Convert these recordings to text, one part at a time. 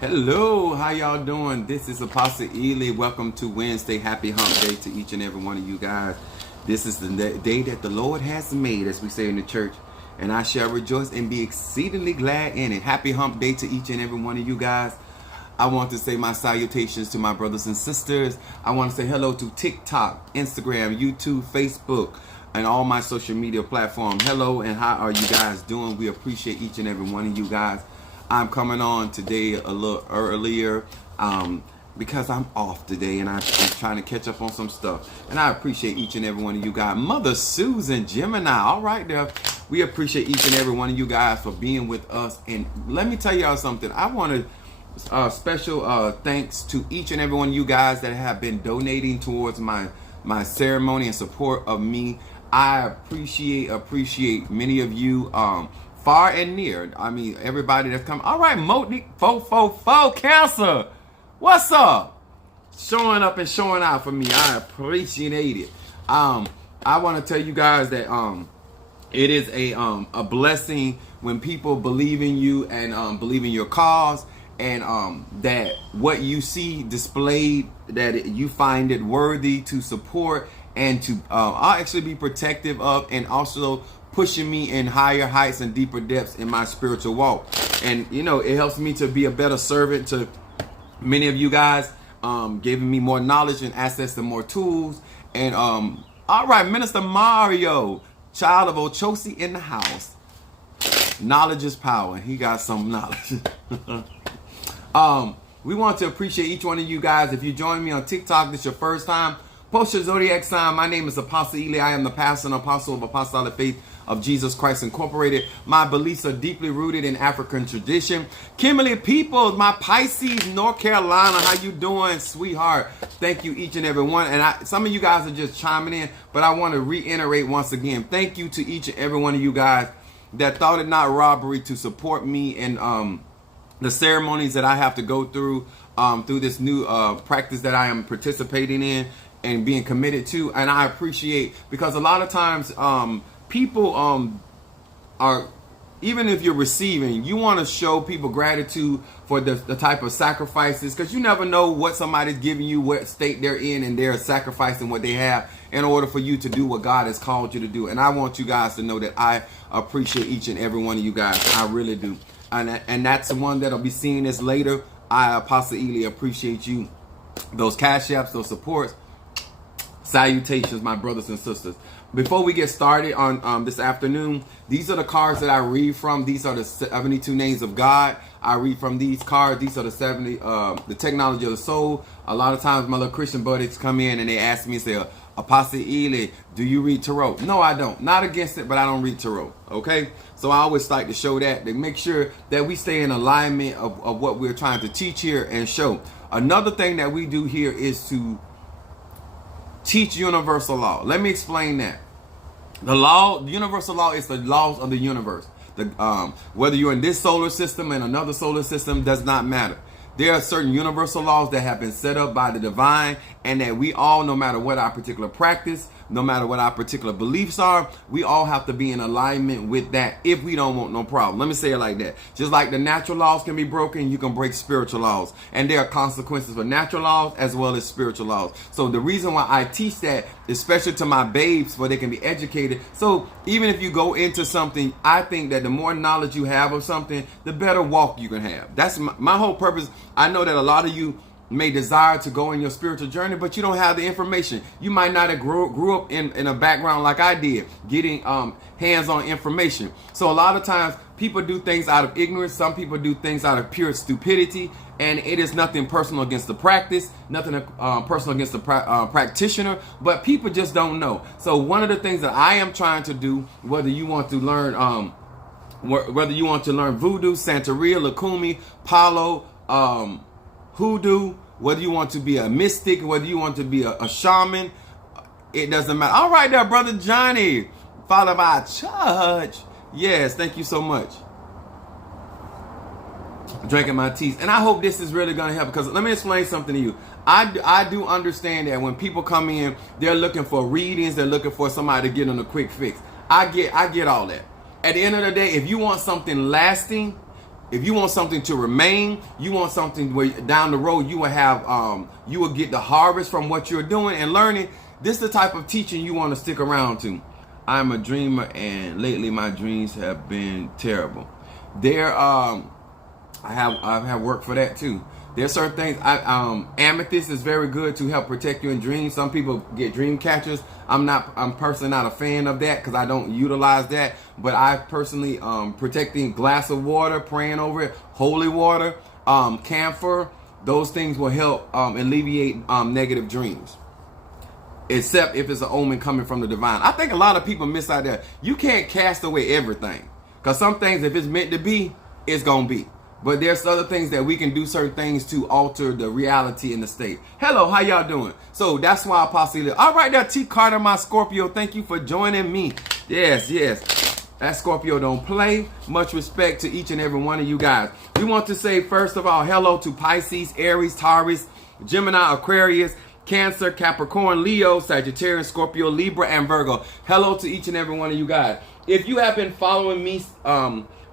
Hello, how y'all doing? This is ApostleEaly. Welcome to Wednesday. Happy Hump Day to each and every one of you guys. This is the day that the Lord has made, as we say in the church, and I shall rejoice and be exceedingly glad in it. Happy Hump Day to each and every one of you guys. I want to say my salutations to my brothers and sisters. I want to say hello to TikTok, Instagram, YouTube, Facebook, and all my social media platforms. Hello, and how are you guys doing? We appreciate each and every one of you guys. I'm coming on today a little earlier because I'm off today and I'm trying to catch up on some stuff. And I appreciate each and every one of you guys. Mother Susan, Gemini, all right there. We appreciate each and every one of you guys for being with us. And let me tell y'all something. I want to special thanks to each and every one of you guys that have been donating towards my ceremony and support of me. I appreciate many of you. Far and near. I mean, everybody that's come. All right, Motnik 444 Cancer. What's up? Showing up and showing out for me. I appreciate it. I want to tell you guys that it is a blessing when people believe in you and believe in your cause, and that what you see displayed, that you find it worthy to support and to I'll actually be protective of, and also pushing me in higher heights and deeper depths in my spiritual walk. And you know, it helps me to be a better servant to many of you guys, giving me more knowledge and access to more tools. And all right, Minister Mario, child of Ochosi in the house. Knowledge is power. He got some knowledge. We want to appreciate each one of you guys. If you join me on TikTok, this is your first time, post your zodiac sign. My name is ApostleEaly. I am the pastor and apostle of Apostolic Faith of Jesus Christ Incorporated. My beliefs are deeply rooted in African tradition. Kimberly Peoples, my Pisces, North Carolina. How you doing, sweetheart? Thank you, each and every one. And some of you guys are just chiming in, but I want to reiterate once again, thank you to each and every one of you guys that thought it not robbery to support me in the ceremonies that I have to go through this new practice that I am participating in and being committed to. And I appreciate, because a lot of times people are, even if you're receiving, you want to show people gratitude for the type of sacrifices, because you never know what somebody's giving you, what state they're in, and they're sacrificing what they have in order for you to do what God has called you to do. And I want you guys to know that I appreciate each and every one of you guys. I really do. And that's the one that'll be seeing this later. I, ApostleEaly, appreciate you. Those cash apps, those supports. Salutations, my brothers and sisters. Before we get started on this afternoon, these are the cards that I read from. These are the 72 names of God. I read from these cards. These are the technology of the soul. A lot of times my little Christian buddies come in and they ask me, say, ApostleEaly, do you read tarot? No, I don't. Not against it, but I don't read tarot. Okay? So I always like to show that, to make sure that we stay in alignment of what we're trying to teach here and show. Another thing that we do here is to teach universal law. Let me explain that. The universal law is the laws of the universe. Whether you're in this solar system and another solar system does not matter. There are certain universal laws that have been set up by the divine, and that we all, no matter what our particular practice, no matter what our particular beliefs are, we all have to be in alignment with that if we don't want no problem. Let me say it like that. Just like the natural laws can be broken, you can break spiritual laws. And there are consequences for natural laws as well as spiritual laws. So the reason why I teach that, especially to my babes, where they can be educated. So even if you go into something, I think that the more knowledge you have of something, the better walk you can have. That's my whole purpose. I know that a lot of you may desire to go in your spiritual journey, but you don't have the information. You might not have grew up in a background like I did, getting hands-on information. So a lot of times people do things out of ignorance. Some people do things out of pure stupidity, and it is nothing personal against the practice, nothing personal against the practitioner, but people just don't know. So one of the things that I am trying to do, whether you want to learn voodoo, Santeria, Lukumi, Palo, hoodoo, whether you want to be a mystic, whether you want to be a shaman, it doesn't matter. All right there, Brother Johnny, followed by church. Yes, thank you so much. Drinking my tea. And I hope this is really going to help, because let me explain something to you. I do understand that when people come in, they're looking for readings, they're looking for somebody to get them a quick fix. I get all that. At the end of the day, if you want something lasting, If you want something to remain, you want something where down the road you will have, you will get the harvest from what you're doing and learning. This is the type of teaching you want to stick around to. I'm a dreamer, and lately my dreams have been terrible. I have worked for that too. There's certain things. Amethyst is very good to help protect you in dreams. Some people get dream catchers. I'm personally not a fan of that because I don't utilize that. But I personally protecting glass of water, praying over it, holy water, camphor. Those things will help alleviate negative dreams. Except if it's an omen coming from the divine. I think a lot of people miss out there. You can't cast away everything. Because some things, if it's meant to be, it's going to be. But there's other things that we can do certain things to alter the reality in the state. Hello, how y'all doing? So that's why ApostleEaly. All right, there, T. Carter, my Scorpio. Thank you for joining me. Yes. That Scorpio don't play. Much respect to each and every one of you guys. We want to say, first of all, hello to Pisces, Aries, Taurus, Gemini, Aquarius, Cancer, Capricorn, Leo, Sagittarius, Scorpio, Libra, and Virgo. Hello to each and every one of you guys. If you have been following me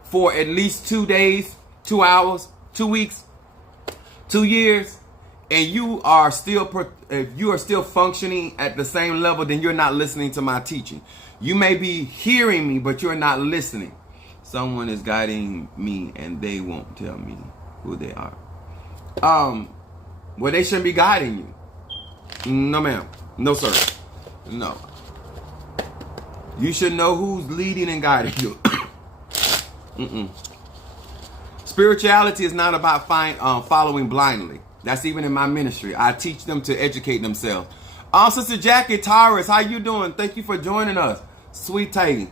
for at least 2 days, 2 hours, 2 weeks, 2 years, and you are still functioning at the same level, then you're not listening to my teaching. You may be hearing me, but you're not listening. Someone is guiding me, and they won't tell me who they are. Well, they shouldn't be guiding you. No, ma'am. No, sir. No. You should know who's leading and guiding you. Spirituality is not about following blindly. That's even in my ministry. I teach them to educate themselves. Sister Jackie Taurus, how you doing? Thank you for joining us. Sweet Titan.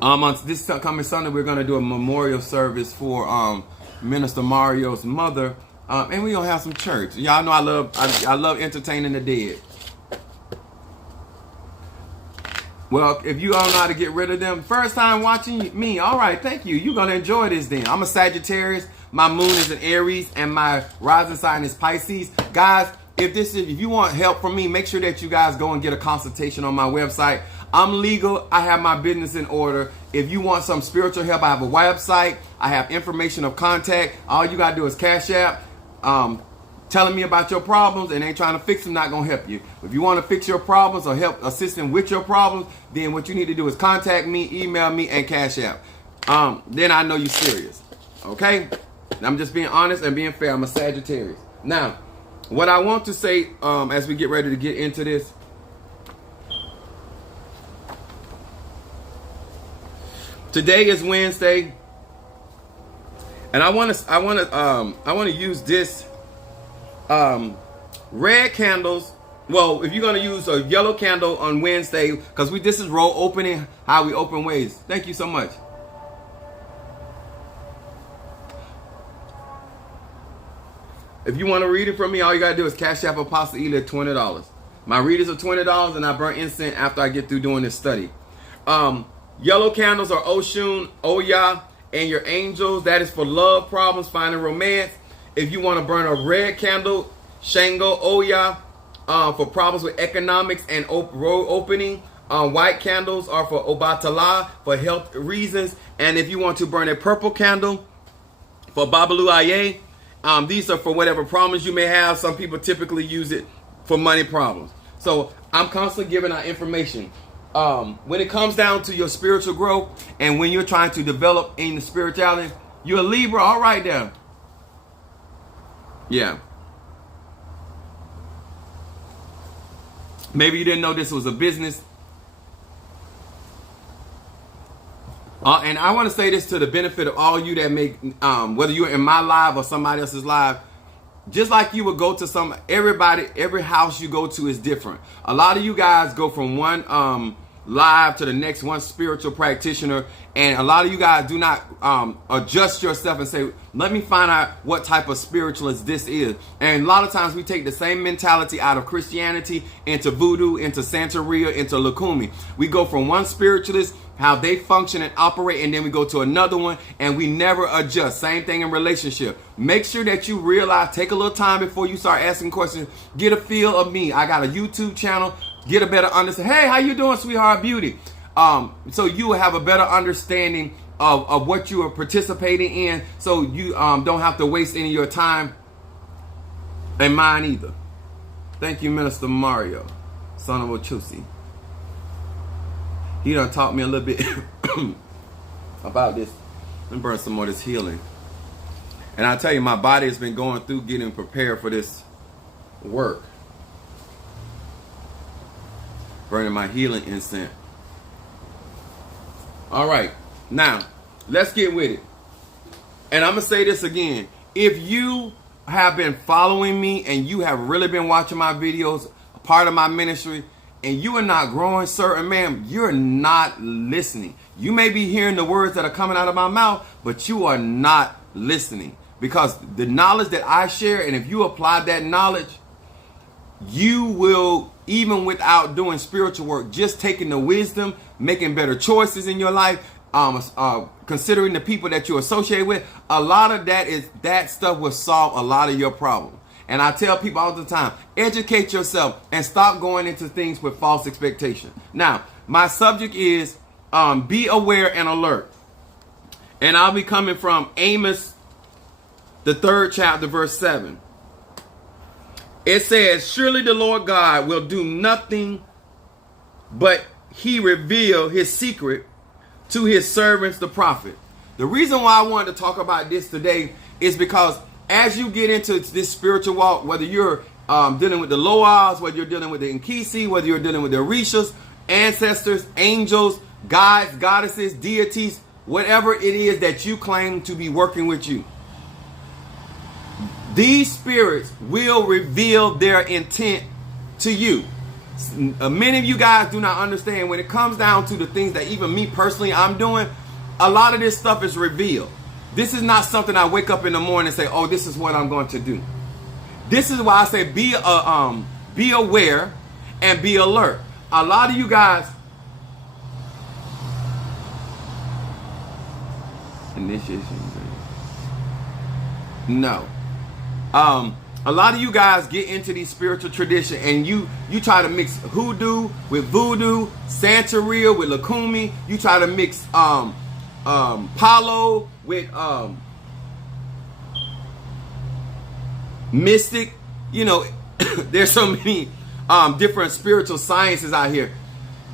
On this coming Sunday, we're going to do a memorial service for Minister Mario's mother. And we're going to have some church. Y'all know I love entertaining the dead. Well, if you don't know how to get rid of them, first time watching me, all right, thank you. You're going to enjoy this then. I'm a Sagittarius. My moon is in Aries, and my rising sign is Pisces. Guys, if you want help from me, make sure that you guys go and get a consultation on my website. I'm legal. I have my business in order. If you want some spiritual help, I have a website. I have information of contact. All you got to do is Cash App. Telling me about your problems and ain't trying to fix them, not going to help you. If you want to fix your problems or help assisting with your problems, then what you need to do is contact me, email me, and Cash App. Then I know you're serious. Okay? I'm just being honest and being fair. I'm a Sagittarius. Now, what I want to say as we get ready to get into this. Today is Wednesday. And I want to use this red candles. Well, if you're going to use a yellow candle on Wednesday, because this is roll opening, how we open ways. Thank you so much. If you want to read it from me, all you got to do is Cash App ApostleEaly at $20. My readers are $20, and I burn incense after I get through doing this study. Yellow candles are Oshun, Oya, and your angels. That is for love problems, finding romance. If you want to burn a red candle, Shango, Oya, for problems with economics and road opening. White candles are for Obatala, for health reasons. And if you want to burn a purple candle for Babalu Aye, these are for whatever problems you may have. Some people typically use it for money problems. So I'm constantly giving out information. When it comes down to your spiritual growth and when you're trying to develop in the spirituality, you're a Libra, all right there. Yeah. Maybe you didn't know this was a business. And I want to say this to the benefit of all you that make, whether you're in my live or somebody else's live, just like you would go to every house you go to is different. A lot of you guys go from one live to the next, one spiritual practitioner, and a lot of you guys do not adjust yourself and say, let me find out what type of spiritualist this is. And a lot of times we take the same mentality out of Christianity into voodoo, into Santeria, into Lukumi. We go from one spiritualist, how they function and operate, and then we go to another one, and we never adjust. Same thing in relationship. Make sure that you realize, take a little time before you start asking questions. Get a feel of me. I got a YouTube channel. Get a better understanding. Hey, how you doing, sweetheart beauty? So you will have a better understanding of what you are participating in, so you don't have to waste any of your time and mine either. Thank you, Minister Mario, son of Ochusi. He done taught me a little bit about this. Let me burn some more of this healing. And I tell you, my body has been going through getting prepared for this work. Burning my healing incense. All right, now let's get with it. And I'm gonna say this again: if you have been following me and you have really been watching my videos, a part of my ministry, and you are not growing, sir and ma'am, you're not listening. You may be hearing the words that are coming out of my mouth, but you are not listening, because the knowledge that I share, and if you apply that knowledge, you will, even without doing spiritual work, just taking the wisdom, making better choices in your life, considering the people that you associate with, a lot of that stuff will solve a lot of your problems. And I tell people all the time, educate yourself and stop going into things with false expectation. Now, my subject is be aware and alert. And I'll be coming from Amos, the 3rd chapter, verse 7. It says, surely the Lord God will do nothing but he reveal his secret to his servants, the prophet. The reason why I wanted to talk about this today is because as you get into this spiritual walk, whether you're dealing with the Loas, whether you're dealing with the Nkisi, whether you're dealing with the Orishas, ancestors, angels, gods, goddesses, deities, whatever it is that you claim to be working with you, these spirits will reveal their intent to you. Many of you guys do not understand when it comes down to the things that even me personally I'm doing. A lot of this stuff is revealed. This is not something I wake up in the morning and say, oh, this is what I'm going to do. This is why I say be aware and be alert. A lot of you guys, no. A lot of you guys get into these spiritual tradition and you try to mix hoodoo with voodoo, Santeria with Lakumi. You try to mix Palo with mystic. You know, there's so many different spiritual sciences out here.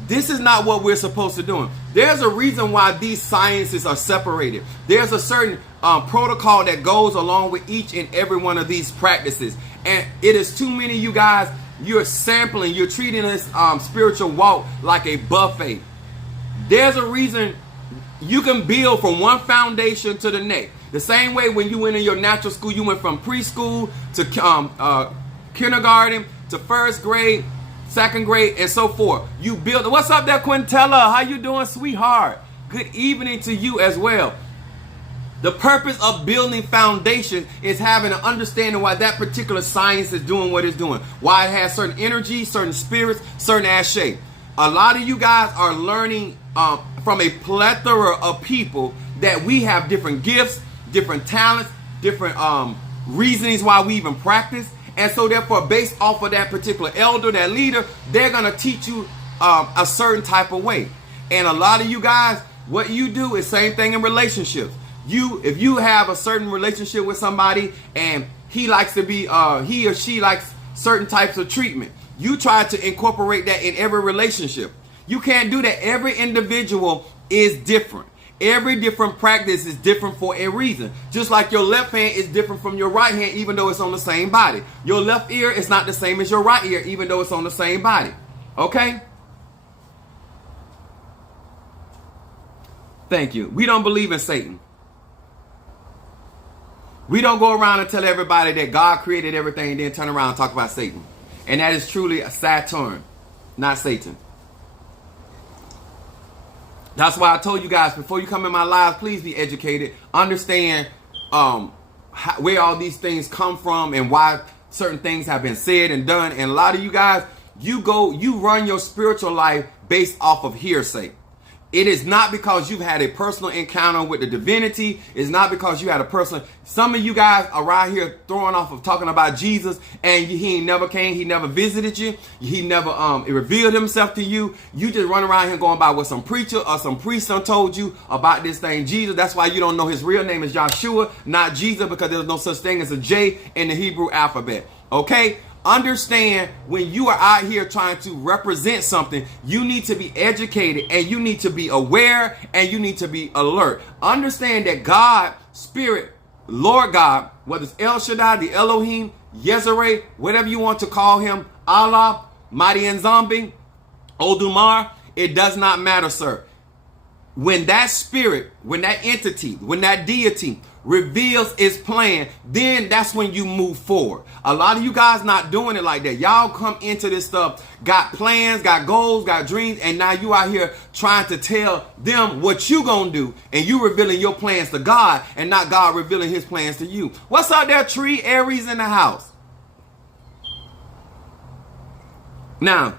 This is not what we're supposed to do. There's a reason why these sciences are separated. There's a certain protocol that goes along with each and every one of these practices. And it is too many of you guys, you're sampling, you're treating this spiritual walk like a buffet. There's a reason you can build from one foundation to the next. The same way when you went in your natural school, you went from preschool to kindergarten to first grade, second grade, and so forth. You build. What's up there, Quintella? How you doing, sweetheart? Good evening to you as well. The purpose of building foundation is having an understanding why that particular science is doing what it's doing. Why it has certain energy, certain spirits, certain ass shape. A lot of you guys are learning from a plethora of people that we have different gifts, different talents, different reasonings why we even practice. And so therefore, based off of that particular elder, that leader, they're going to teach you a certain type of way. And a lot of you guys, what you do is same thing in relationships. If you have a certain relationship with somebody and he likes to be, he or she likes certain types of treatment, you try to incorporate that in every relationship. You can't do that. Every individual is different. Every different practice is different for a reason. Just like your left hand is different from your right hand, even though it's on the same body. Your left ear is not the same as your right ear, even though it's on the same body. Okay? Thank you. We don't believe in Satan. We don't go around and tell everybody that God created everything and then turn around and talk about Satan. And that is truly a Saturn, not Satan. That's why I told you guys, before you come in my lives, please be educated. Understand where all these things come from and why certain things have been said and done. And a lot of you guys, you run your spiritual life based off of hearsay. It is not because you've had a personal encounter with the divinity. It's not because you had a personal. Some of you guys are right here throwing off of talking about Jesus, and he never came. He never visited you. He never revealed himself to you. You just run around here going by what some preacher or some priest done told you about this thing, Jesus. That's why you don't know his real name is Joshua, not Jesus, because there's no such thing as a J in the Hebrew alphabet. Okay? Understand, when you are out here trying to represent something, you need to be educated, and you need to be aware, and you need to be alert. Understand that God, Spirit, Lord God, whether it's El Shaddai, the Elohim, Yezereh, whatever you want to call him, Allah, Mighty and Zombie, Odumar, it does not matter, sir. When that spirit, when that entity, when that deity reveals its plan, then that's when you move forward. A lot of you guys not doing it like that. Y'all come into this stuff, got plans, got goals, got dreams, and now you out here trying to tell them what you gonna do, and you revealing your plans to God, and not God revealing his plans to you. What's up there, Tree Aries in the house? Now,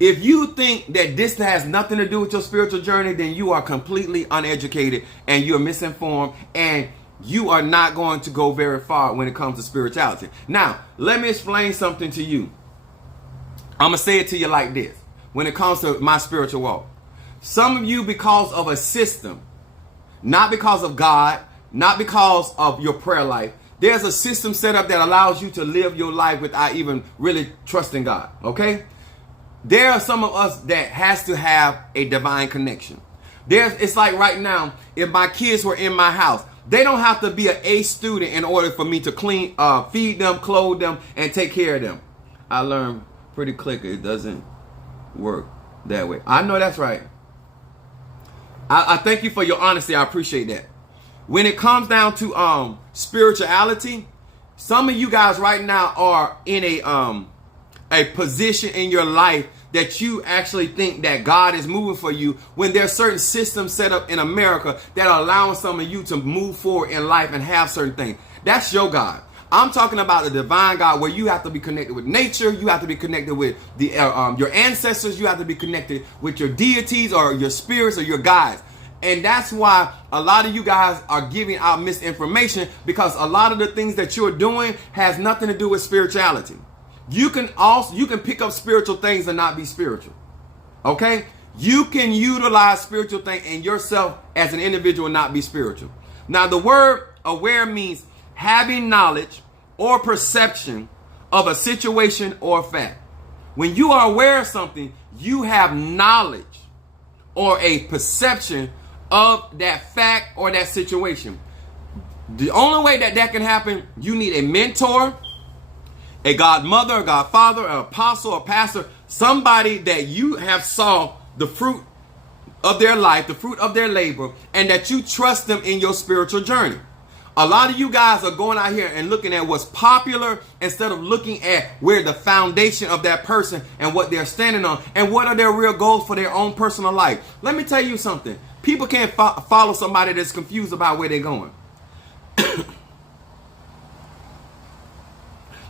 if you think that this has nothing to do with your spiritual journey, then you are completely uneducated, and you're misinformed, and you are not going to go very far when it comes to spirituality. Now, let me explain something to you. I'm going to say it to you like this. When it comes to my spiritual walk, some of you, because of a system, not because of God, not because of your prayer life, there's a system set up that allows you to live your life without even really trusting God. Okay? There are some of us that has to have a divine connection. It's like right now, if my kids were in my house, they don't have to be an A student in order for me to feed them, clothe them, and take care of them. I learned pretty quickly it doesn't work that way. I know that's right. I thank you for your honesty. I appreciate that. When it comes down to spirituality, some of you guys right now are in a position in your life that you actually think that God is moving for you, when there's certain systems set up in America that are allowing some of you to move forward in life and have certain things. That's your God. I'm talking about the divine God, where you have to be connected with nature. You have to be connected with your ancestors. You have to be connected with your deities or your spirits or your guides. And that's why a lot of you guys are giving out misinformation, because a lot of the things that you're doing has nothing to do with spirituality. You can pick up spiritual things and not be spiritual. Okay? You can utilize spiritual things in yourself as an individual and not be spiritual. Now, the word aware means having knowledge or perception of a situation or fact. When you are aware of something, you have knowledge or a perception of that fact or that situation. The only way that can happen, you need a mentor, a godmother, a godfather, an apostle, a pastor, somebody that you have saw the fruit of their life, the fruit of their labor, and that you trust them in your spiritual journey. A lot of you guys are going out here and looking at what's popular instead of looking at where the foundation of that person and what they're standing on and what are their real goals for their own personal life. Let me tell you something. People can't follow somebody that's confused about where they're going.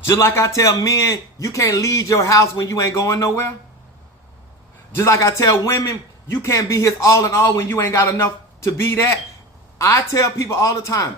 Just like I tell men, you can't lead your house when you ain't going nowhere. Just like I tell women, you can't be his all in all when you ain't got enough to be that. I tell people all the time,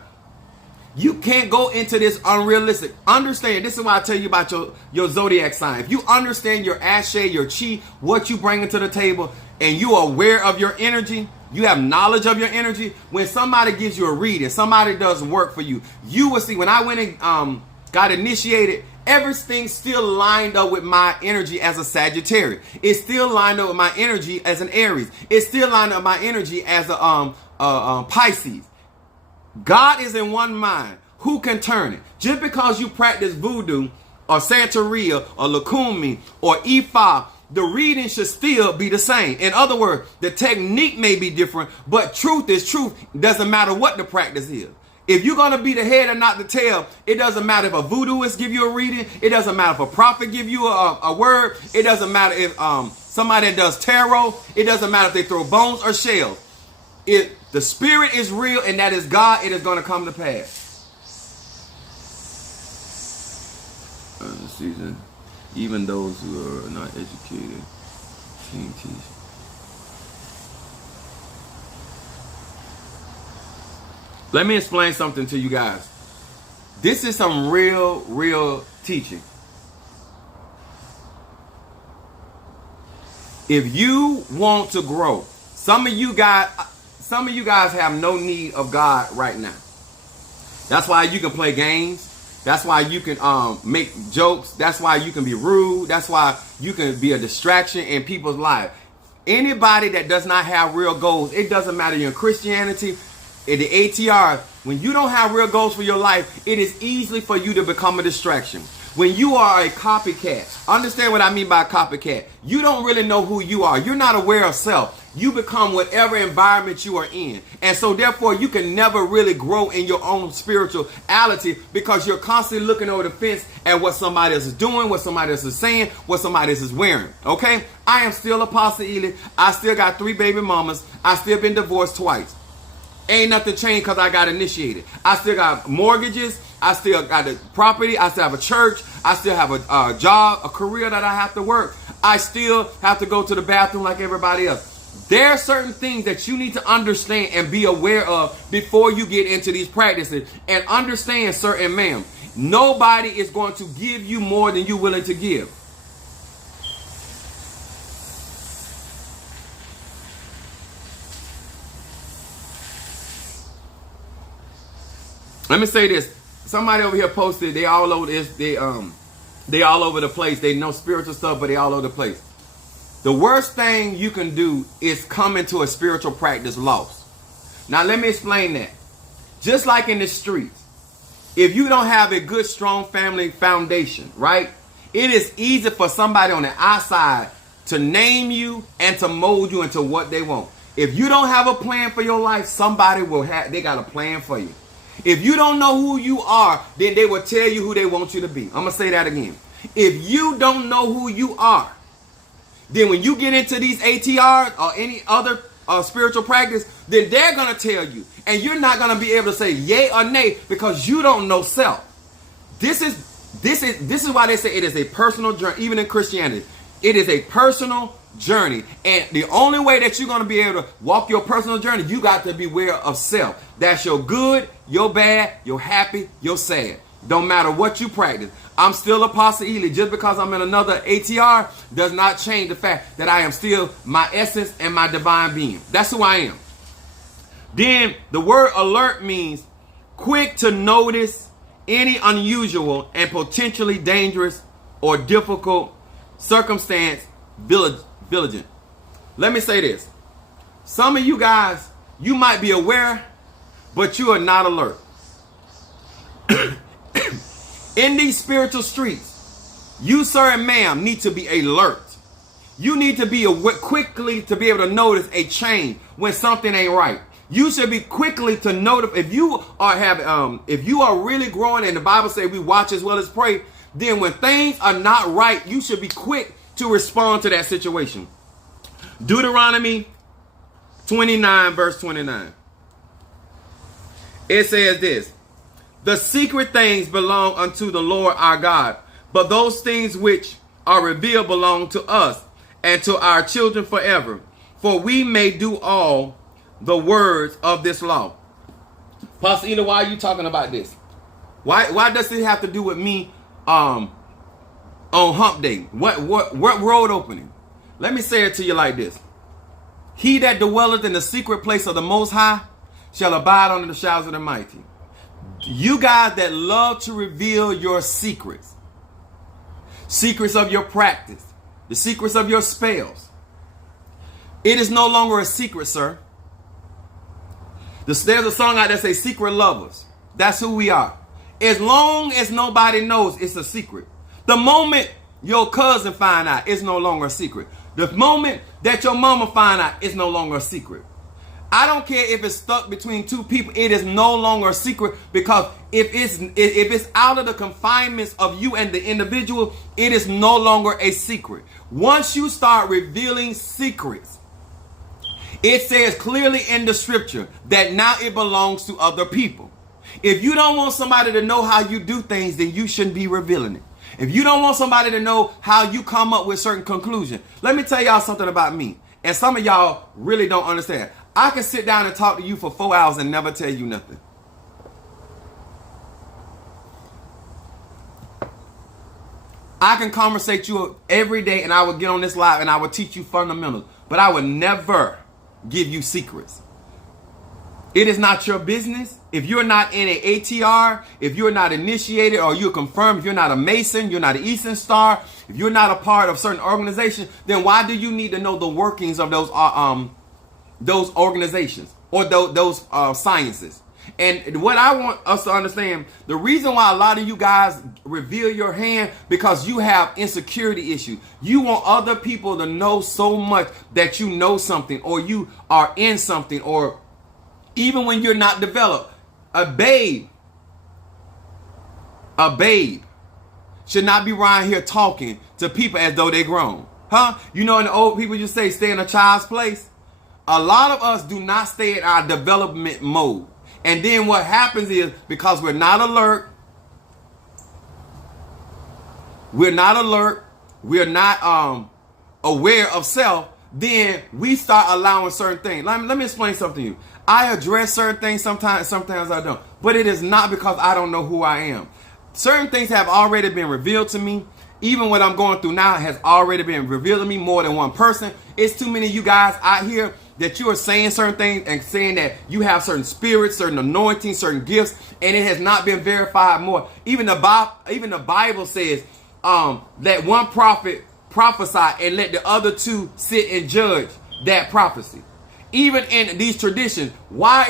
you can't go into this unrealistic. Understand, this is why I tell you about your zodiac sign. If you understand your ashe, your chi, what you bring to the table, and you are aware of your energy, you have knowledge of your energy, when somebody gives you a reading, somebody does work for you, you will see. When I went and got initiated, everything still lined up with my energy as a Sagittarius. It's still lined up with my energy as an Aries. It's still lined up with my energy as a Pisces. God is in one mind. Who can turn it? Just because you practice voodoo or Santeria or Lukumi or Ifa, the reading should still be the same. In other words, the technique may be different, but truth is truth. It doesn't matter what the practice is. If you're going to be the head and not the tail, it doesn't matter if a voodooist give you a reading. It doesn't matter if a prophet give you a word. It doesn't matter if somebody that does tarot. It doesn't matter if they throw bones or shells. If the spirit is real and that is God, it is going to come to pass. Season, even those who are not educated, can't teach. Let me explain something to you guys. This is some real teaching. If you want to grow, some of you guys have no need of God right now. That's why you can play games. That's why you can make jokes. That's why you can be rude. That's why you can be a distraction in people's lives. Anybody that does not have real goals, it doesn't matter you're in Christianity, in the ATR, when you don't have real goals for your life, it is easy for you to become a distraction. When you are a copycat, understand what I mean by a copycat. You don't really know who you are. You're not aware of self. You become whatever environment you are in. And so therefore you can never really grow in your own spirituality because you're constantly looking over the fence at what somebody else is doing, what somebody else is saying, what somebody else is wearing. Okay? I am still Apostle Ely. I still got 3 baby mamas. I still been divorced twice. Ain't nothing changed because I got initiated. I still got mortgages. I still got a property. I still have a church. I still have a job, a career that I have to work. I still have to go to the bathroom like everybody else. There are certain things that you need to understand and be aware of before you get into these practices. And understand, sir and ma'am, nobody is going to give you more than you're willing to give. Let me say this. Somebody over here posted, they all over this, they all over the place. They know spiritual stuff, but they all over the place. The worst thing you can do is come into a spiritual practice lost. Now let me explain that. Just like in the streets, if you don't have a good, strong family foundation, right? It is easy for somebody on the outside to name you and to mold you into what they want. If you don't have a plan for your life, somebody will have, they got a plan for you. If you don't know who you are, then they will tell you who they want you to be. I'm going to say that again. If you don't know who you are, then when you get into these ATRs or any other spiritual practice, then they're going to tell you. And you're not going to be able to say yay or nay because you don't know self. This is why they say it is a personal journey, even in Christianity. It is a personal journey. And the only way that you're going to be able to walk your personal journey, you got to be aware of self. That's your good, your bad, your happy, your sad. Don't matter what you practice. I'm still Apostle Ely. Just because I'm in another ATR does not change the fact that I am still my essence and my divine being. That's who I am. Then the word alert means quick to notice any unusual and potentially dangerous or difficult circumstance, vigilant. Let me say this. Some of you guys, you might be aware, but you are not alert. In these spiritual streets, you, sir and ma'am, need to be alert. You need to be quickly to be able to notice a change when something ain't right. You should be quickly to notice if you are really growing, and the Bible says we watch as well as pray. Then when things are not right, you should be quick to respond to that situation. Deuteronomy 29 verse 29. It says this. The secret things belong unto the Lord our God, but those things which are revealed belong to us and to our children forever. For we may do all the words of this law. Pastor Ely, why are you talking about this? Why does it have to do with me on hump day? What road opening? Let me say it to you like this. He that dwelleth in the secret place of the Most High shall abide under the shadows of the mighty. You guys that love to reveal your secrets of your practice, the secrets of your spells, it is no longer a secret, sir. There's a song out there that says secret lovers. That's who we are. As long as nobody knows, it's a secret. The moment your cousin find out, it's no longer a secret. The moment that your mama find out, it's no longer a secret. I don't care if it's stuck between two people. It is no longer a secret, because if it's out of the confinements of you and the individual, it is no longer a secret. Once you start revealing secrets, it says clearly in the scripture that now it belongs to other people. If you don't want somebody to know how you do things, then you shouldn't be revealing it. If you don't want somebody to know how you come up with certain conclusions, let me tell y'all something about me. And some of y'all really don't understand. I can sit down and talk to you for 4 hours and never tell you nothing. I can conversate you every day, and I would get on this live and I would teach you fundamentals, but I would never give you secrets. It is not your business. If you're not in an ATR, if you're not initiated or you're confirmed, if you're not a Mason, you're not an Eastern Star, if you're not a part of certain organizations, then why do you need to know the workings of those organizations or those sciences? And what I want us to understand, the reason why a lot of you guys reveal your hand, because you have insecurity issues. You want other people to know so much that you know something, or you are in something, or even when you're not developed. A babe should not be around here talking to people as though they're grown. Huh? You know, in the old people just say, stay in a child's place. A lot of us do not stay in our development mode. And then what happens is, because we're not alert, we're not aware of self, then we start allowing certain things. Let me explain something to you. I address certain things sometimes I don't. But it is not because I don't know who I am. Certain things have already been revealed to me. Even what I'm going through now has already been revealed to me, more than one person. It's too many of you guys out here that you are saying certain things and saying that you have certain spirits, certain anointings, certain gifts, and it has not been verified more. Even the Bible says let one prophet prophesy and let the other two sit and judge that prophecy. Even in these traditions, why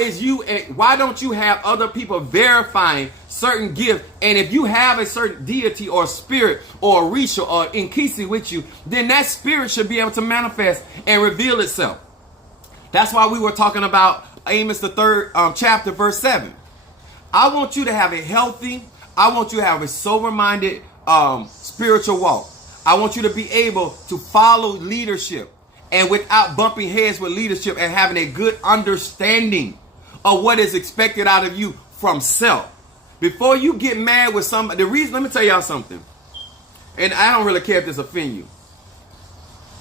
don't you have other people verifying certain gifts? And if you have a certain deity or spirit or Orisha or Inkisi with you, then that spirit should be able to manifest and reveal itself. That's why we were talking about Amos the 3rd chapter, verse 7. I want you to have a healthy, I want you to have a sober-minded spiritual walk. I want you to be able to follow leadership, and without bumping heads with leadership, and having a good understanding of what is expected out of you from self. Before you get mad with somebody, let me tell y'all something, and I don't really care if this offends you.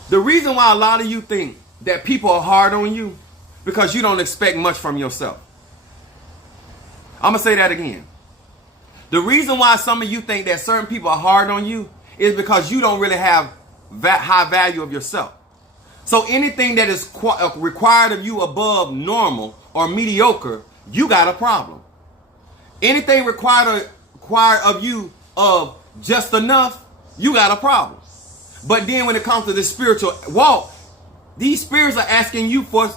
The reason why a lot of you think that people are hard on you, because you don't expect much from yourself. I'm going to say that again. The reason why some of you think that certain people are hard on you is because you don't really have high value of yourself. So anything that is required of you above normal or mediocre, you got a problem. Anything required of you of just enough, you got a problem. But then when it comes to the spiritual walk, these spirits are asking you for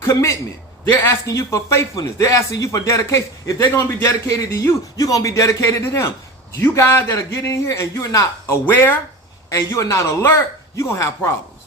commitment. They're asking you for faithfulness. They're asking you for dedication. If they're going to be dedicated to you, you're going to be dedicated to them. You guys that are getting in here and you're not aware and you're not alert, you're going to have problems.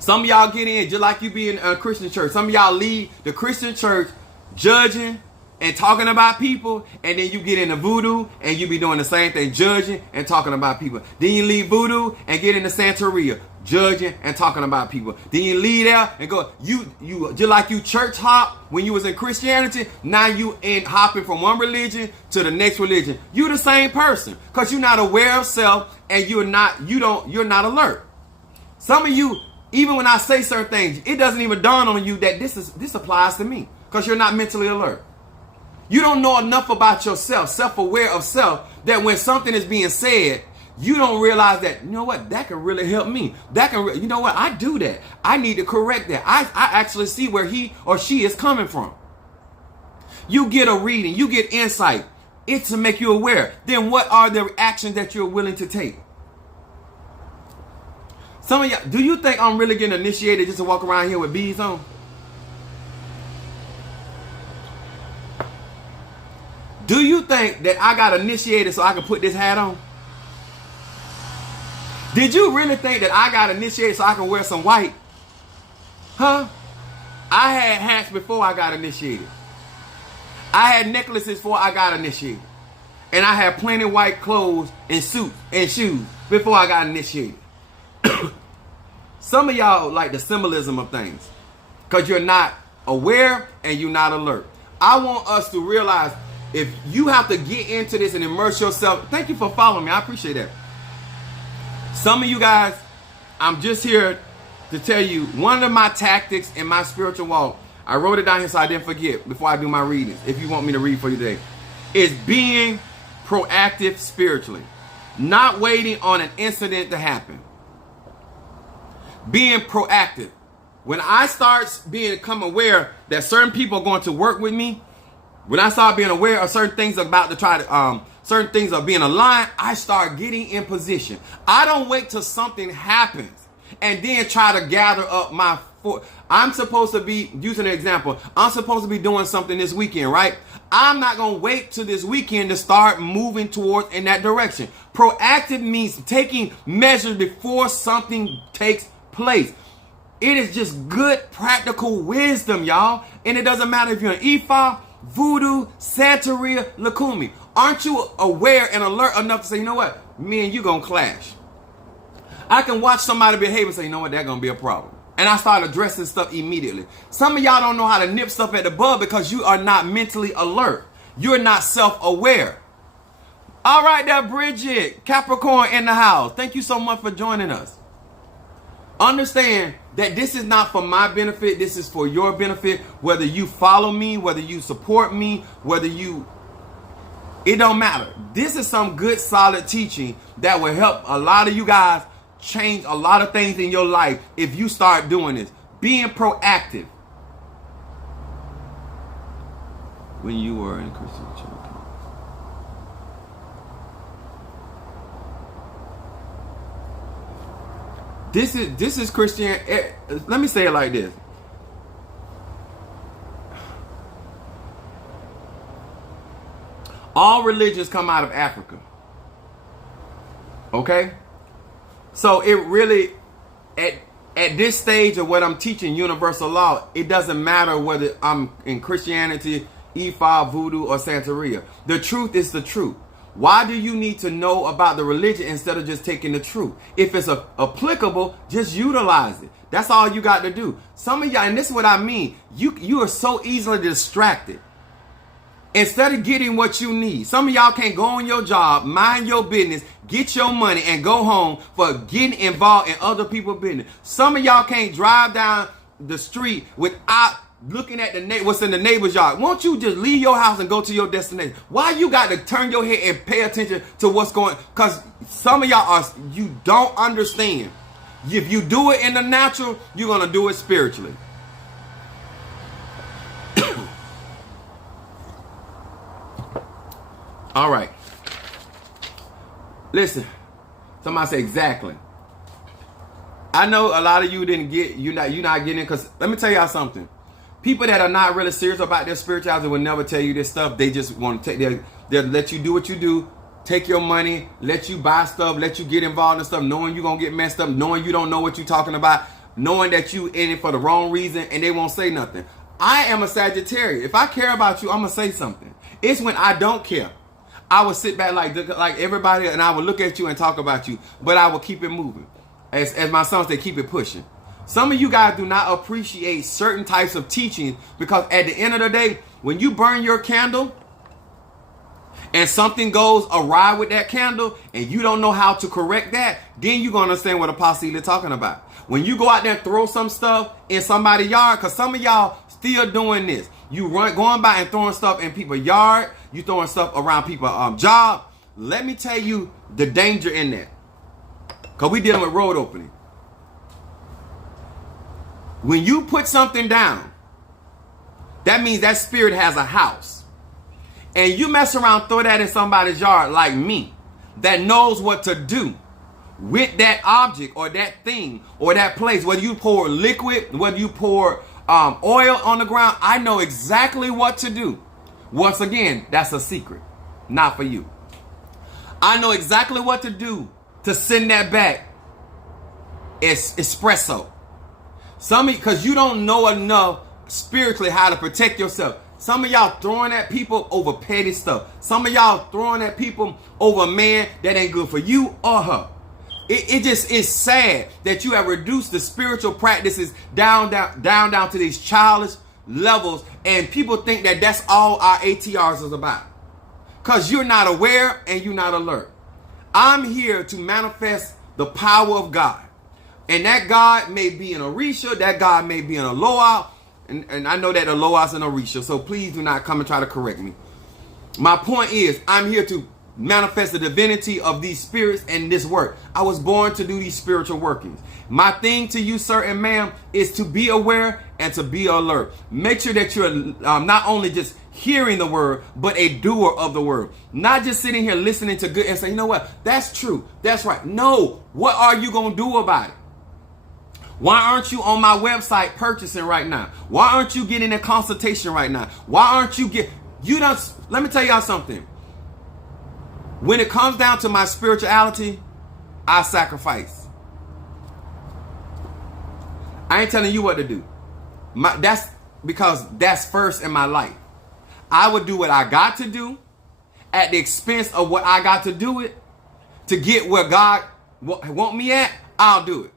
Some of y'all get in just like you be in a Christian church. Some of y'all leave the Christian church judging and talking about people, and then you get into voodoo and you be doing the same thing, judging and talking about people. Then you leave voodoo and get into Santeria, judging and talking about people. Then you leave there and go, you just like you church hop when you was in Christianity, now you in hopping from one religion to the next religion. You the same person, because you're not aware of self and you're not alert. Some of you, even when I say certain things, it doesn't even dawn on you that this applies to me, because you're not mentally alert. You don't know enough about yourself, self-aware of self, that when something is being said, you don't realize that, you know what, that can really help me. You know what, I do that. I need to correct that. I actually see where he or she is coming from. You get a reading, you get insight. It's to make you aware. Then what are the actions that you're willing to take? Some of y'all, do you think I'm really getting initiated just to walk around here with beads on? Do you think that I got initiated so I can put this hat on? Did you really think that I got initiated so I can wear some white? Huh? I had hats before I got initiated. I had necklaces before I got initiated. And I had plenty of white clothes and suits and shoes before I got initiated. Some of y'all like the symbolism of things because you're not aware and you're not alert. I want us to realize, if you have to get into this and immerse yourself, thank you for following me. I appreciate that. Some of you guys, I'm just here to tell you, one of my tactics in my spiritual walk, I wrote it down here so I didn't forget before I do my readings, if you want me to read for you today, is being proactive spiritually. Not waiting on an incident to happen. Being proactive. When I start become aware that certain people are going to work with me, when I start being aware of certain things about to try to, certain things are being aligned, I start getting in position. I don't wait till something happens and then try to gather up my force. I'm supposed to be, using an example, I'm supposed to be doing something this weekend, right? I'm not going to wait till this weekend to start moving towards in that direction. Proactive means taking measures before something takes place. It is just good practical wisdom, y'all. And it doesn't matter if you're an Ifa, Voodoo, Santeria, Lakumi. Aren't you aware and alert enough to say, you know what? Me and you gonna clash. I can watch somebody behave and say, you know what? That's gonna be a problem. And I start addressing stuff immediately. Some of y'all don't know how to nip stuff at the bud because you are not mentally alert. You're not self-aware. All right there, Bridget, Capricorn in the house. Thank you so much for joining us. Understand that this is not for my benefit. This is for your benefit. Whether you follow me, whether you support me, it don't matter. This is some good, solid teaching that will help a lot of you guys change a lot of things in your life if you start doing this. Being proactive. When you were in Christian church. This is Christian. Let me say it like this. All religions come out of Africa. Okay? So it really, at this stage of what I'm teaching, universal law, it doesn't matter whether I'm in Christianity, Ifa, Voodoo, or Santeria. The truth is the truth. Why do you need to know about the religion instead of just taking the truth? If it's applicable, just utilize it. That's all you got to do. Some of y'all, and this is what I mean, you are so easily distracted. Instead of getting what you need, some of y'all can't go on your job, mind your business, get your money, and go home for getting involved in other people's business. Some of y'all can't drive down the street without looking at what's in the neighbor's yard. Won't you just leave your house and go to your destination? Why you got to turn your head and pay attention to what's going? Because some of y'all you don't understand. If you do it in the natural, you're going to do it spiritually. All right. Listen. Somebody say exactly. I know a lot of you didn't get, you're not getting it, because let me tell y'all something. People that are not really serious about their spirituality will never tell you this stuff. They just want to they'll let you do what you do, take your money, let you buy stuff, let you get involved in stuff, knowing you're going to get messed up, knowing you don't know what you're talking about, knowing that you in it for the wrong reason, and they won't say nothing. I am a Sagittarius. If I care about you, I'm going to say something. It's when I don't care. I would sit back like everybody, and I would look at you and talk about you, but I would keep it moving. As my sons say, keep it pushing. Some of you guys do not appreciate certain types of teaching because at the end of the day, when you burn your candle and something goes awry with that candle and you don't know how to correct that, then you're going to understand what ApostleEaly is talking about. When you go out there and throw some stuff in somebody's yard, because some of y'all still doing this. You going by and throwing stuff in people's yard. You throwing stuff around people's job. Let me tell you the danger in that. Because we dealing with road opening. When you put something down, that means that spirit has a house. And you mess around, throw that in somebody's yard like me, that knows what to do with that object or that thing or that place. Whether you pour liquid, whether you pour oil on the ground, I know exactly what to do. Once again, that's a secret, not for you. I know exactly what to do to send that back. It's espresso. Because you don't know enough spiritually how to protect yourself. Some of y'all throwing at people over petty stuff. Some of y'all throwing at people over a man that ain't good for you or her. It just is sad that you have reduced the spiritual practices down to these childish levels, and people think that that's all our ATRs is about. Because you're not aware and you're not alert. I'm here to manifest the power of God. And that God may be in Orisha, that God may be in a Loa, and I know that a Loa is in Orisha, so please do not come and try to correct me. My point is, I'm here to manifest the divinity of these spirits and this work. I was born to do these spiritual workings. My thing to you, sir and ma'am, is to be aware and to be alert. Make sure that you're not only just hearing the word, but a doer of the word. Not just sitting here listening to good and say, you know what, that's true, that's right. No, what are you going to do about it? Why aren't you on my website purchasing right now? Why aren't you getting a consultation right now? Why aren't you let me tell y'all something. When it comes down to my spirituality, I sacrifice. I ain't telling you what to do. That's because that's first in my life. I would do what I got to do at the expense of what I got to do it to get where God want me at. I'll do it.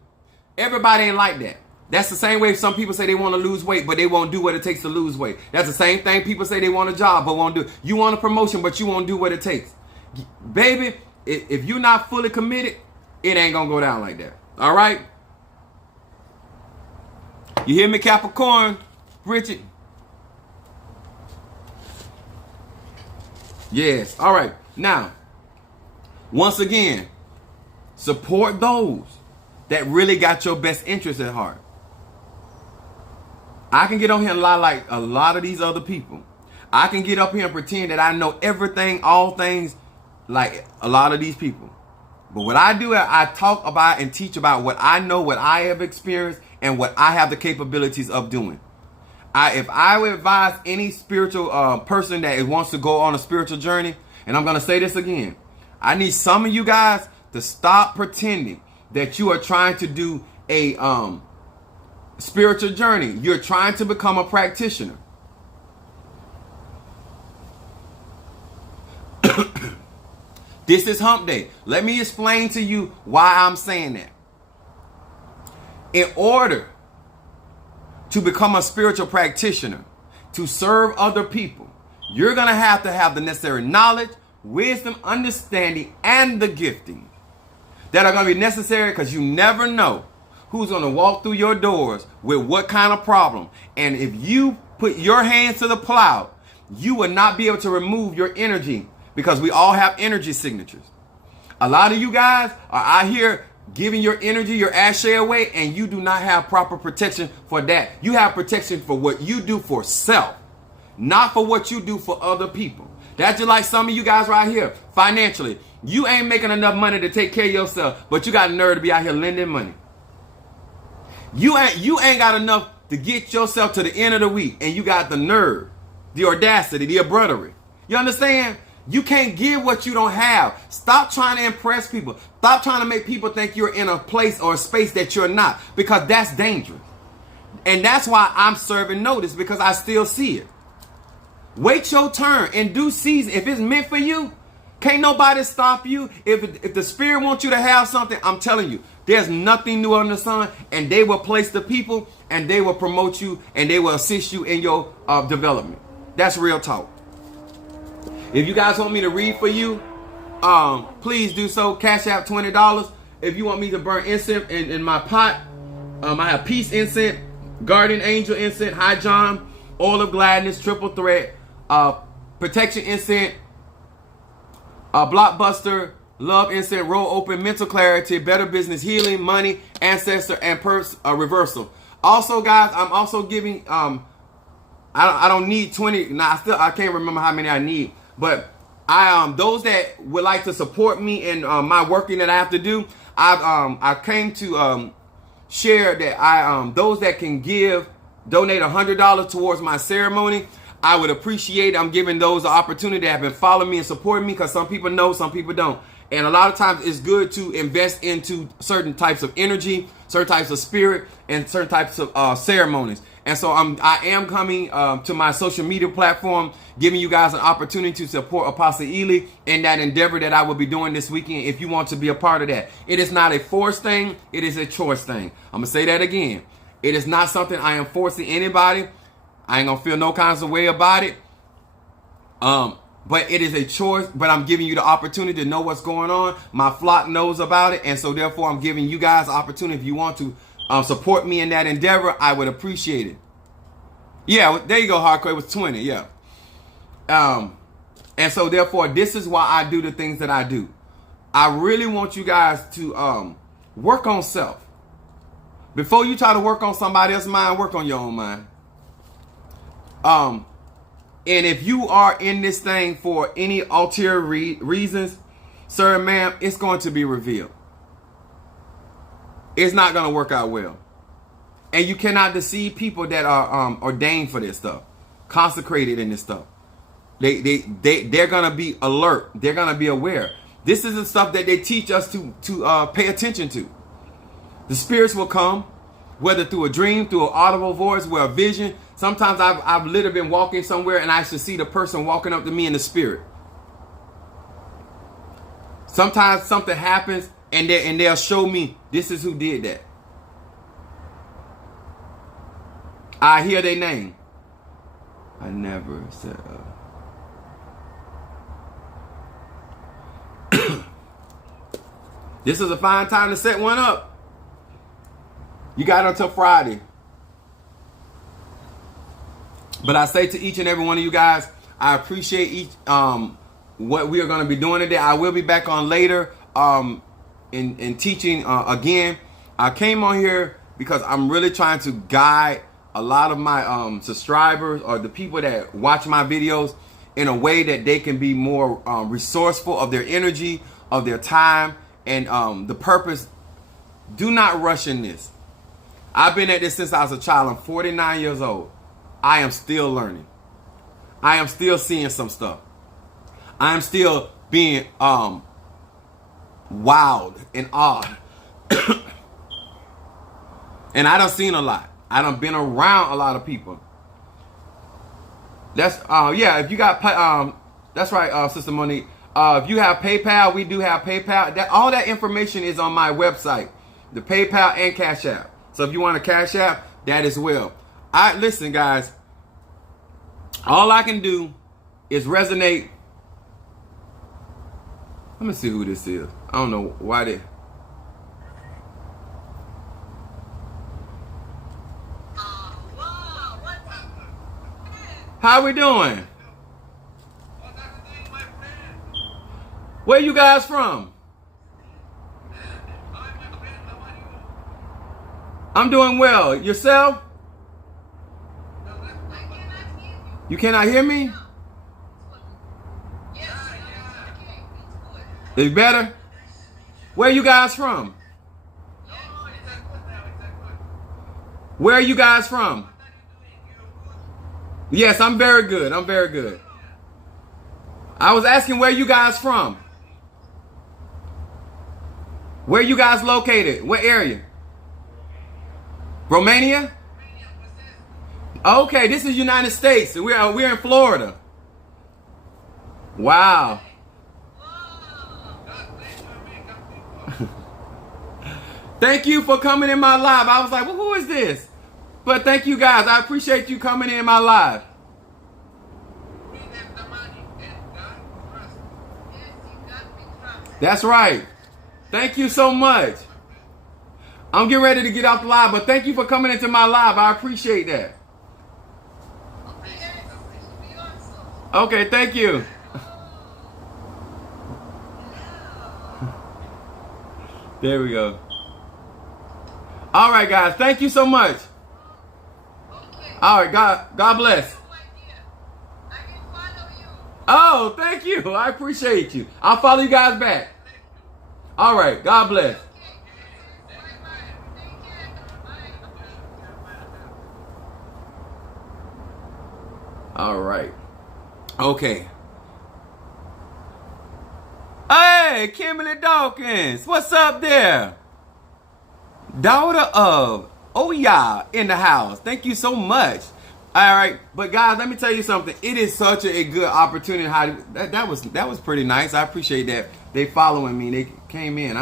Everybody ain't like that. That's the same way some people say they want to lose weight, but they won't do what it takes to lose weight. That's the same thing people say they want a job, but won't do it. You want a promotion, but you won't do what it takes. Baby, if you're not fully committed, it ain't gonna go down like that. All right? You hear me, Capricorn? Richard? Yes. All right. Now, once again, support those that really got your best interest at heart. I can get on here and lie like a lot of these other people. I can get up here and pretend that I know everything, all things, like a lot of these people. But what I do, I talk about and teach about what I know, what I have experienced, and what I have the capabilities of doing. If I would advise any spiritual person that wants to go on a spiritual journey, and I'm going to say this again, I need some of you guys to stop pretending that you are trying to do a spiritual journey. You're trying to become a practitioner. This is hump day. Let me explain to you why I'm saying that. In order to become a spiritual practitioner, to serve other people, you're going to have the necessary knowledge, wisdom, understanding, and the gifting that are going to be necessary, because you never know who's going to walk through your doors with what kind of problem. And if you put your hands to the plow, you will not be able to remove your energy, because we all have energy signatures. A lot of you guys are out here giving your energy, your ashe away, and you do not have proper protection for that. You have protection for what you do for self, not for what you do for other people. That's just like some of you guys right here, financially. You ain't making enough money to take care of yourself, but you got a nerve to be out here lending money. You ain't got enough to get yourself to the end of the week, and you got the nerve, the audacity, the brotherly. You understand? You can't give what you don't have. Stop trying to impress people. Stop trying to make people think you're in a place or a space that you're not, because that's dangerous. And that's why I'm serving notice, because I still see it. Wait your turn in due season. If it's meant for you, can't nobody stop you. If the Spirit wants you to have something, I'm telling you, there's nothing new under the sun, and they will place the people, and they will promote you, and they will assist you in your development. That's real talk. If you guys want me to read for you, please do so. Cash out $20. If you want me to burn incense in my pot, I have peace incense, guardian angel incense, high John, oil of gladness, triple threat, protection incense, blockbuster, love incense, roll open, mental clarity, better business, healing, money, ancestor, and purse reversal. Also, guys, I'm also giving. I don't need 20. Now I can't remember how many I need. But those that would like to support me in my working that I have to do, I came to share that those that can donate $100 towards my ceremony, I would appreciate it. I'm giving those the opportunity that have been following me and supporting me, because some people know, some people don't. And a lot of times it's good to invest into certain types of energy, certain types of spirit, and certain types of ceremonies. And so I am coming to my social media platform, giving you guys an opportunity to support Apostle Ely in that endeavor that I will be doing this weekend, if you want to be a part of that. It is not a forced thing. It is a choice thing. I'm going to say that again. It is not something I am forcing anybody. I ain't going to feel no kinds of way about it. But it is a choice, but I'm giving you the opportunity to know what's going on. My flock knows about it, and so therefore I'm giving you guys the opportunity. If you want to support me in that endeavor, I would appreciate it. Yeah, there you go, Hardcore. It was 20, yeah. And so therefore, this is why I do the things that I do. I really want you guys to work on self. Before you try to work on somebody else's mind, work on your own mind. And if you are in this thing for any ulterior reasons, sir and ma'am, it's going to be revealed. It's not going to work out well. And you cannot deceive people that are ordained for this stuff, consecrated in this stuff. They're going to be alert. They're going to be aware. This is the stuff that they teach us to pay attention to. The spirits will come, whether through a dream, through an audible voice, with a vision. Sometimes I've literally been walking somewhere and I should see the person walking up to me in the spirit. Sometimes something happens and they'll show me this is who did that. I hear their name. I never said This is a fine time to set one up. You got until Friday. But I say to each and every one of you guys, I appreciate each what we are going to be doing today. I will be back on later in teaching again. I came on here because I'm really trying to guide a lot of my subscribers or the people that watch my videos in a way that they can be more resourceful of their energy, of their time, and the purpose. Do not rush in this. I've been at this since I was a child. I'm 49 years old. I am still learning. I am still seeing some stuff. I am still being wild and awed. And I done seen a lot. I done been around a lot of people. That's yeah, if you got that's right, Sister Monique. If you have PayPal, we do have PayPal. All that information is on my website. The PayPal and Cash App. So if you want a Cash App, that as well. Listen, guys. All I can do is resonate. Let me see who this is. I don't know why they. How we doing? Where you guys from? I'm doing well. Yourself? You cannot hear me? It's better? Where you guys from? Where are you guys from? Yes, I'm very good. I'm very good. I was asking where you guys from. Where you guys located? What area? Romania? Okay, this is United States. We're in Florida. Wow. Thank you for coming in my live. I was like, well, who is this? But thank you guys. I appreciate you coming in my live. That's right. Thank you so much. I'm getting ready to get off the live, but thank you for coming into my live. I appreciate that. Okay, thank you. There we go. All right, guys. Thank you so much. All right, God bless. Oh, thank you. I appreciate you. I'll follow you guys back. All right, God bless. All right. Okay. Hey, Kimberly Dawkins. What's up there? Daughter of Oya in the house. Thank you so much. All right. But guys, let me tell you something. It is such a good opportunity. That was pretty nice. I appreciate that. They following me. They came in.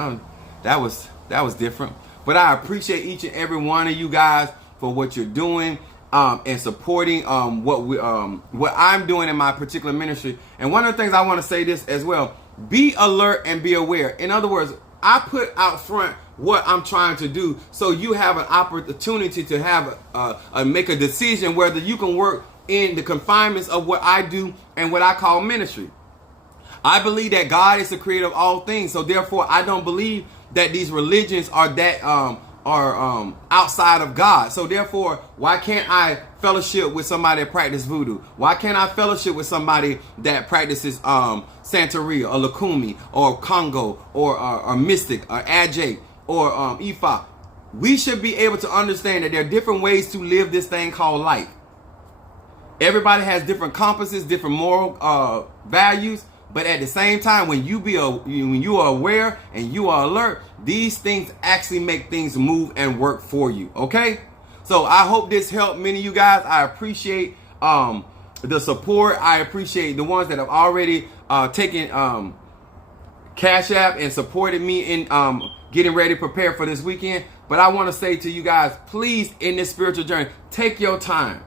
That was different. But I appreciate each and every one of you guys for what you're doing. And supporting what I'm doing in my particular ministry. And one of the things I want to say this as well, be alert and be aware. In other words, I put out front what I'm trying to do so you have an opportunity to have make a decision whether you can work in the confinements of what I do and what I call ministry. I believe that God is the creator of all things. So therefore, I don't believe that these religions are outside of God. So therefore, why can't I fellowship with somebody that practices voodoo? Why can't I fellowship with somebody that practices Santeria or Lakumi or Congo or Mystic or Ajay or Ifa? We should be able to understand that there are different ways to live this thing called life. Everybody has different compasses, different moral values. But at the same time, when you are aware and you are alert, these things actually make things move and work for you. Okay? So I hope this helped many of you guys. I appreciate the support. I appreciate the ones that have already taken Cash App and supported me in getting ready to prepare for this weekend. But I want to say to you guys, please, in this spiritual journey, take your time.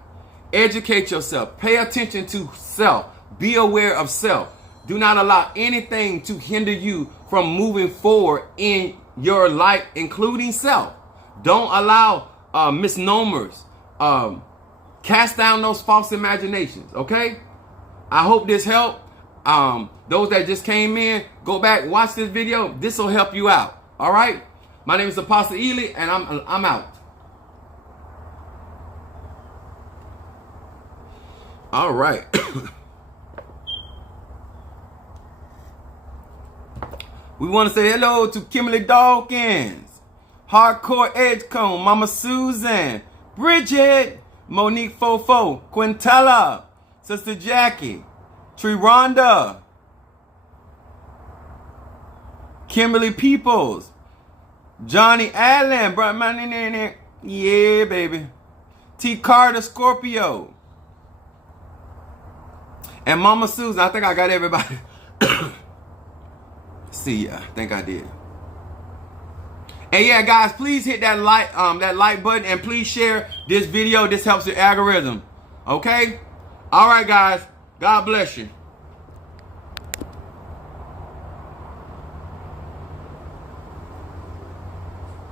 Educate yourself. Pay attention to self. Be aware of self. Do not allow anything to hinder you from moving forward in your life, including self. Don't allow misnomers. Cast down those false imaginations, okay? I hope this helped. Those that just came in, go back, watch this video. This will help you out, all right? My name is ApostleEaly, and I'm out. All right. We want to say hello to Kimberly Dawkins, Hardcore Edgecombe, Mama Susan, Bridget, Monique Fofo, Quintella, Sister Jackie, Triranda, Kimberly Peoples, Johnny Allen, yeah, baby, T. Carter Scorpio, and Mama Susan. I think I got everybody. See ya. I think I did. And yeah, guys, please hit that like button and please share this video. This helps the algorithm. Okay? All right, guys. God bless you.